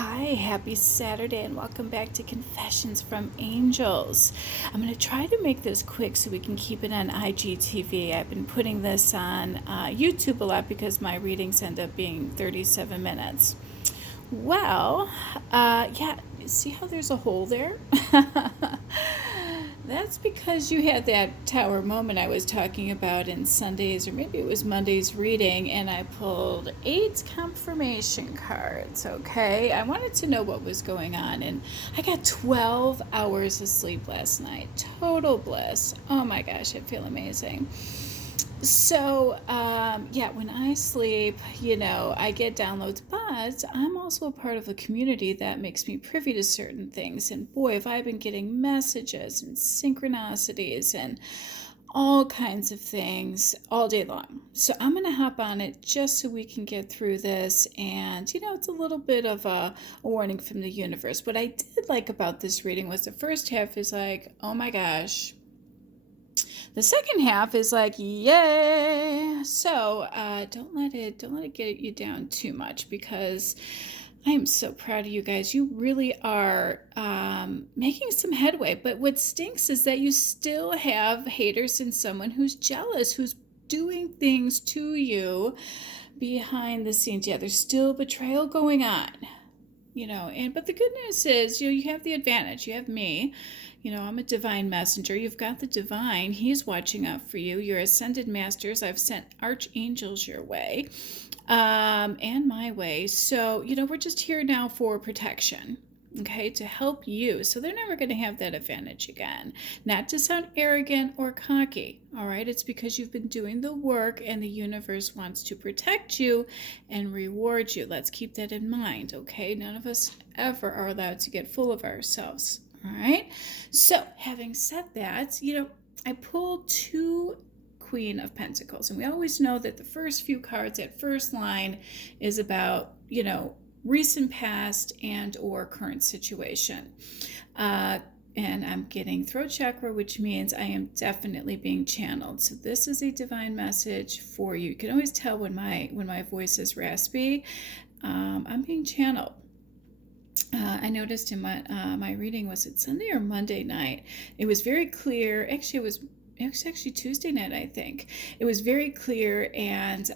Hi, happy Saturday, and welcome back to Confessions from Angels. I'm going to try to make this quick so we can keep it on IGTV. I've been putting this on YouTube a lot because my readings end up being 37 minutes. Well, yeah, see how there's a hole there? That's because you had that tower moment I was talking about in Sunday's, or maybe it was Monday's reading, and I pulled 8 confirmation cards, okay? I wanted to know what was going on, and I got 12 hours of sleep last night. Total bliss. Oh my gosh, I feel amazing. So, yeah, when I sleep, I get downloads, but I'm also a part of a community that makes me privy to certain things. And boy, have I been getting messages and synchronicities and all kinds of things all day long. So I'm going to hop on it just so we can get through this. And, it's a little bit of a warning from the universe. What I did like about this reading was the first half is like, oh my gosh. The second half is like, yay! So don't let it get you down too much, because I am so proud of you guys. You really are making some headway. But what stinks is that you still have haters and someone who's jealous, who's doing things to you behind the scenes. Yeah, there's still betrayal going on. But the good news is, you have the advantage. You have me. I'm a divine messenger. You've got the divine. He's watching out for you. Your ascended masters. I've sent archangels your way, and my way. So, we're just here now for protection. Okay, to help you. So they're never going to have that advantage again. Not to sound arrogant or cocky, all right? It's because you've been doing the work and the universe wants to protect you and reward you. Let's keep that in mind, okay? None of us ever are allowed to get full of ourselves, all right? So having said that, I pulled 2 Queen of Pentacles, and we always know that the first few cards, that first line, is about, recent past and or current situation. And I'm getting throat chakra, which means I am definitely being channeled. So this is a divine message for you. You can always tell when my voice is raspy. I'm being channeled. I noticed in my reading, was it Sunday or Monday night? It was very clear. Actually, it was actually Tuesday night, I think. It was very clear, and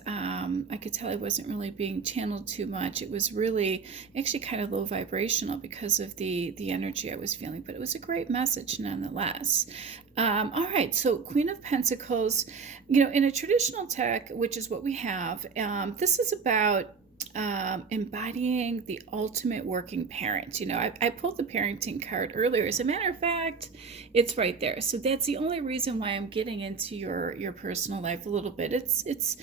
I could tell I wasn't really being channeled too much. It was really actually kind of low vibrational because of the energy I was feeling, but it was a great message nonetheless. All right, so Queen of Pentacles, in a traditional deck, which is what we have, this is about embodying the ultimate working parent. I pulled the parenting card earlier. As a matter of fact, it's right there. So that's the only reason why I'm getting into your personal life a little bit. It's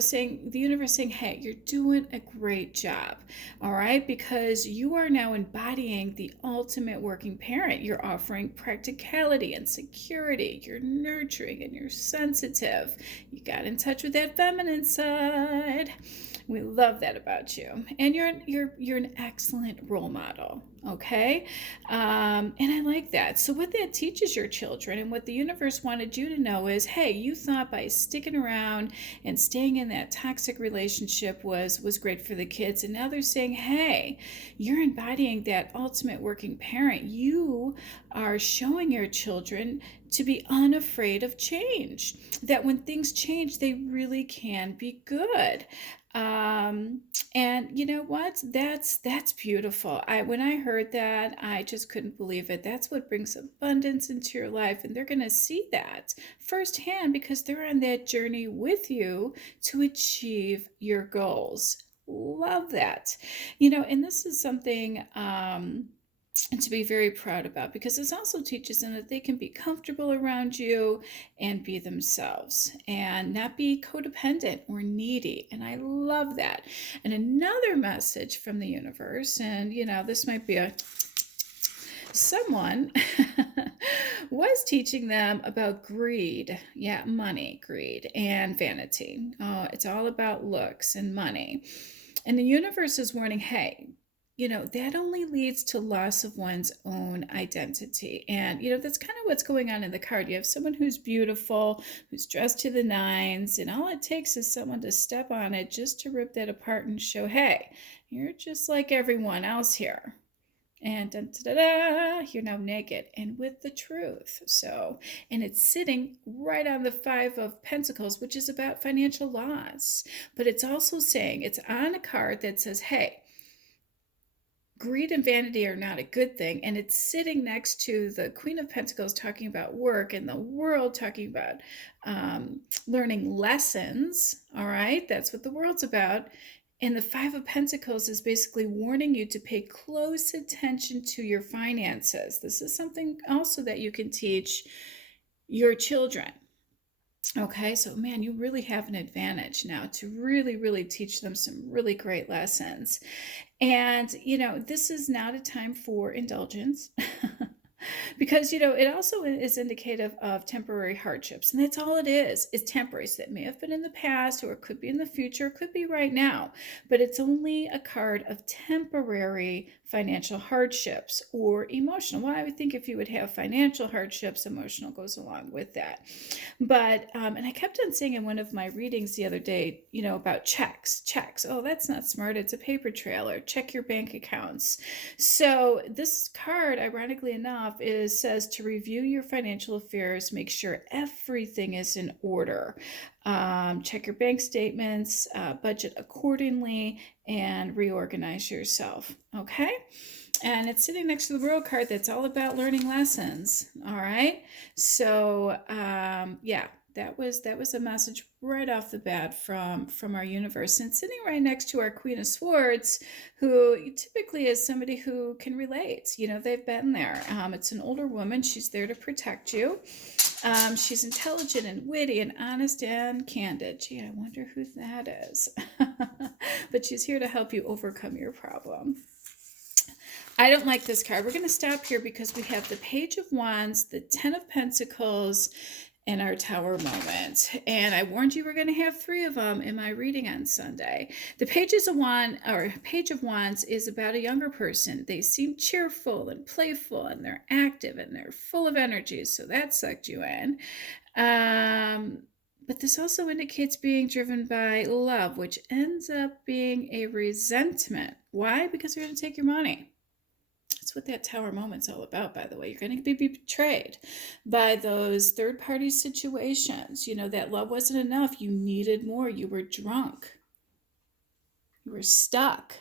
saying, the universe saying, hey, you're doing a great job, all right? Because you are now embodying the ultimate working parent. You're offering practicality and security. You're nurturing and you're sensitive. You got in touch with that feminine side. We love that about you, and you're an excellent role model. Okay, and I like that. So what that teaches your children, and what the universe wanted you to know, is, hey, you thought by sticking around and staying in that toxic relationship was great for the kids, and now they're saying, hey, you're embodying that ultimate working parent. You are showing your children to be unafraid of change, that when things change, they really can be good. And you know what? That's beautiful. When I heard that, I just couldn't believe it. That's what brings abundance into your life, and they're going to see that firsthand because they're on that journey with you to achieve your goals. Love that. And this is something and to be very proud about, because this also teaches them that they can be comfortable around you and be themselves and not be codependent or needy. And I love that. And another message from the universe, and this might be someone was teaching them about greed. Yeah, money, greed, and vanity. Oh, it's all about looks and money. And the universe is warning, hey, that only leads to loss of one's own identity. And, that's kind of what's going on in the card. You have someone who's beautiful, who's dressed to the nines, and all it takes is someone to step on it just to rip that apart and show, hey, You're just like everyone else here. And da, da, da, you're now naked and with the truth. So, and it's sitting right on the Five of Pentacles, which is about financial loss. But it's also saying, it's on a card that says, hey, greed and vanity are not a good thing. And it's sitting next to the Queen of Pentacles talking about work, and the World talking about learning lessons. All right, that's what the World's about. And the Five of Pentacles is basically warning you to pay close attention to your finances. This is something also that you can teach your children. Okay, so man, you really have an advantage now to really, really teach them some really great lessons. And, this is not a time for indulgence. Because, it also is indicative of temporary hardships. And that's all it is temporary. So that may have been in the past, or it could be in the future, it could be right now. But it's only a card of temporary financial hardships or emotional. Well, I would think if you would have financial hardships, emotional goes along with that. But, and I kept on saying in one of my readings the other day, about checks. Oh, that's not smart. It's a paper trail. Or check your bank accounts. So this card, ironically enough, says to review your financial affairs, make sure everything is in order. Check your bank statements, budget accordingly, and reorganize yourself. Okay? And it's sitting next to the World card that's all about learning lessons. All right? So, yeah. That was a message right off the bat from our universe, and sitting right next to our Queen of Swords, who typically is somebody who can relate. They've been there. It's an older woman. She's there to protect you. She's intelligent and witty and honest and candid. Gee, I wonder who that is. But she's here to help you overcome your problem. I don't like this card. We're going to stop here because we have the Page of Wands, the Ten of Pentacles, and our Tower moment. And I warned you we're going to have 3 of them in my reading on Sunday. The Page of Wands is about a younger person. They seem cheerful and playful, and they're active, and they're full of energy. So that sucked you in. But this also indicates being driven by love, which ends up being a resentment. Why? Because they're going to take your money. That's what that Tower moment's all about, by the way. You're going to be betrayed by those third-party situations. That love wasn't enough. You needed more. You were drunk. You were stuck,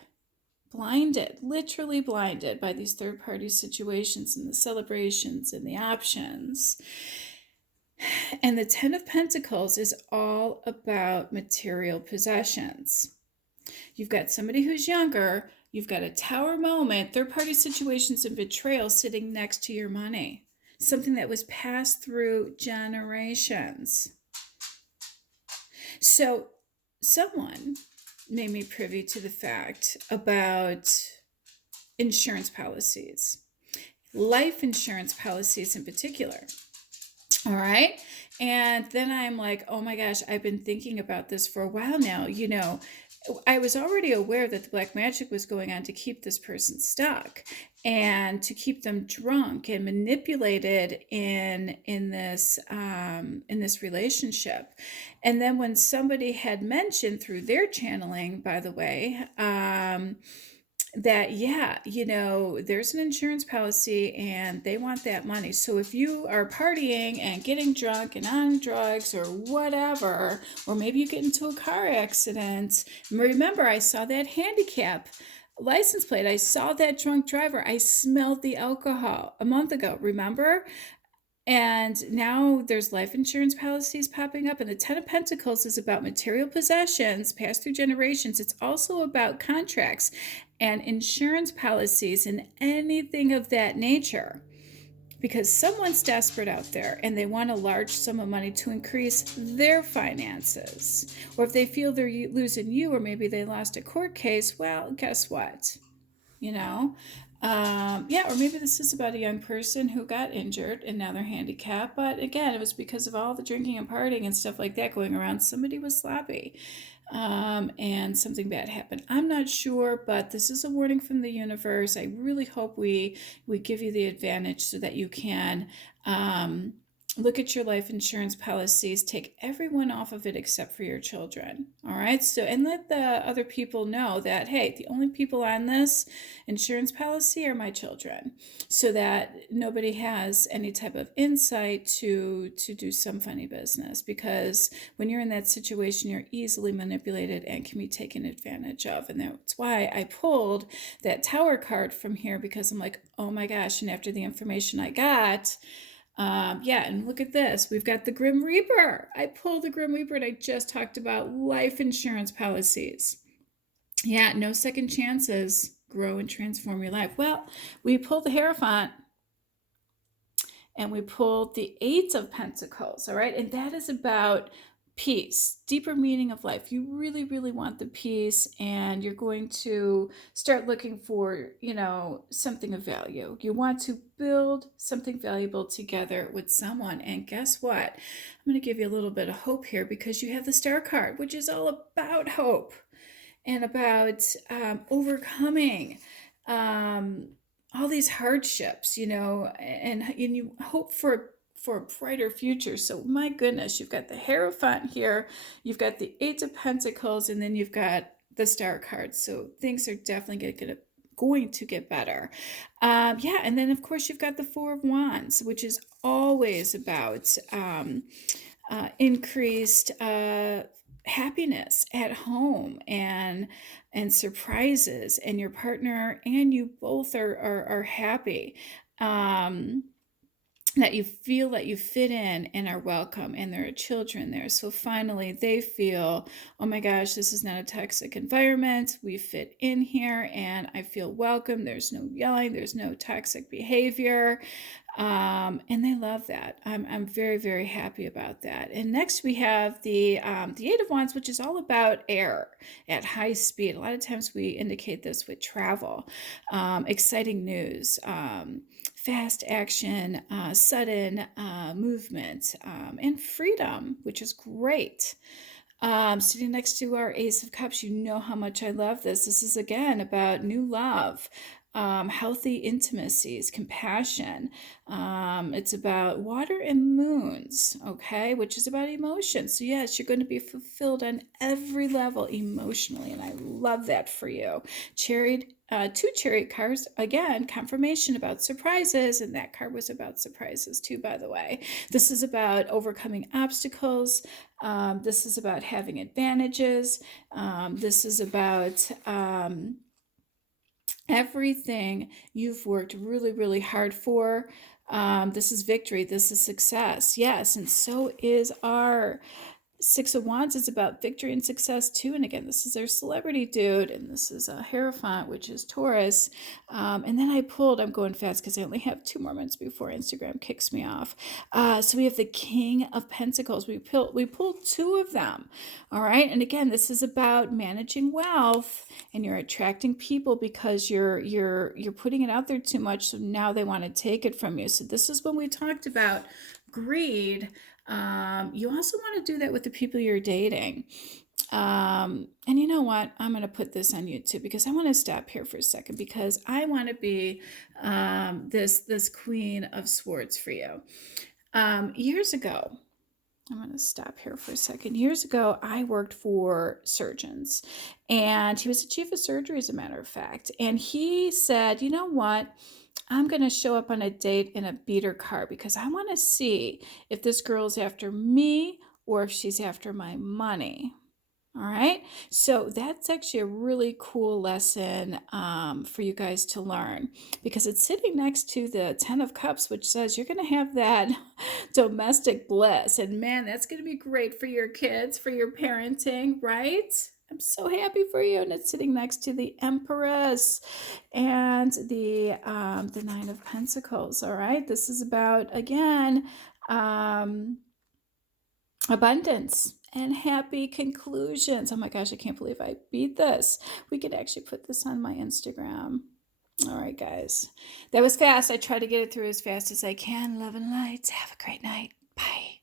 blinded, literally blinded by these third-party situations and the celebrations and the options. And the Ten of Pentacles is all about material possessions. You've got somebody who's younger. You've got a Tower moment, third-party situations, and betrayal sitting next to your money. Something that was passed through generations. So someone made me privy to the fact about insurance policies, life insurance policies in particular. All right. And then I'm like, oh my gosh, I've been thinking about this for a while now. I was already aware that the black magic was going on to keep this person stuck and to keep them drunk and manipulated in this relationship. And then when somebody had mentioned through their channeling, by the way, that, there's an insurance policy and they want that money. So if you are partying and getting drunk and on drugs or whatever, or maybe you get into a car accident, remember, I saw that handicap license plate. I saw that drunk driver. I smelled the alcohol a month ago, remember? And now there's life insurance policies popping up. And the Ten of Pentacles is about material possessions passed through generations. It's also about contracts and insurance policies and anything of that nature. Because someone's desperate out there and they want a large sum of money to increase their finances. Or if they feel they're losing you, or maybe they lost a court case, well, guess what? Or maybe this is about a young person who got injured and now they're handicapped. But again, it was because of all the drinking and partying and stuff like that going around. Somebody was sloppy and something bad happened. I'm not sure, but this is a warning from the universe. I really hope we give you the advantage so that you can look at your life insurance policies, take everyone off of it except for your children. All right. So, and let the other people know that, hey, the only people on this insurance policy are my children, so that nobody has any type of insight to do some funny business. Because when you're in that situation, you're easily manipulated and can be taken advantage of. And that's why I pulled that Tower card from here, because I'm like, oh my gosh. And after the information I got, yeah, and look at this. We've got the Grim Reaper. I pulled the Grim Reaper, and I just talked about life insurance policies. Yeah, no second chances. Grow and transform your life. Well, we pulled the Hierophant, and we pulled the Eight of Pentacles, all right? And that is about peace, deeper meaning of life. You really, really want the peace, and you're going to start looking for, something of value. You want to build something valuable together with someone. And guess what? I'm going to give you a little bit of hope here, because you have the Star card, which is all about hope and about overcoming all these hardships, and you hope for a brighter future. So my goodness, you've got the Hierophant here, you've got the Eight of Pentacles, and then you've got the Star card. So things are definitely going to get better. Yeah, and then of course you've got the Four of Wands, which is always about increased happiness at home and surprises, and your partner and you both are happy, that you feel that you fit in and are welcome, and there are children there. So finally they feel, oh my gosh, this is not a toxic environment. We fit in here and I feel welcome. There's no yelling, there's no toxic behavior. And they love that. I'm very, very happy about that. And next we have the Eight of Wands, which is all about air at high speed. A lot of times we indicate this with travel, exciting news, fast action, sudden movement, and freedom, which is great. Sitting next to our Ace of Cups, you know how much I love this. This is again about new love, healthy intimacies, compassion. It's about water and moons, okay, which is about emotions. So yes, you're going to be fulfilled on every level emotionally, and I love that for you. Two Chariot cards, again, confirmation about surprises, and that card was about surprises too, by the way. This is about overcoming obstacles. This is about having advantages. This is about everything you've worked really, really hard for. This is victory. This is success. Yes, and so is our Six of Wands. Is about victory and success too. And again, this is our celebrity dude, and this is a Hierophant, which is Taurus. And then I'm going fast because I only have 2 more minutes before Instagram kicks me off. So we have the King of Pentacles. We pulled 2 of them. All right. And again, this is about managing wealth, and you're attracting people because you're putting it out there too much. So now they want to take it from you. So this is when we talked about greed. You also want to do that with the people you're dating. And you know what? I'm going to put this on YouTube, because I want to stop here for a second, because I want to be this Queen of Swords for you. Years ago, I'm going to stop here for a second. Years ago, I worked for surgeons, and he was the chief of surgery, as a matter of fact. And he said, you know what? I'm going to show up on a date in a beater car, because I want to see if this girl's after me or if she's after my money. All right. So that's actually a really cool lesson for you guys to learn, because it's sitting next to the 10 of Cups, which says you're going to have that domestic bliss. And man, that's going to be great for your kids, for your parenting, right? I'm so happy for you. And it's sitting next to the Empress and the 9 of Pentacles. All right. This is about, again, abundance and happy conclusions. Oh my gosh, I can't believe I beat this. We could actually put this on my Instagram. All right, guys. That was fast. I try to get it through as fast as I can. Love and lights. Have a great night. Bye.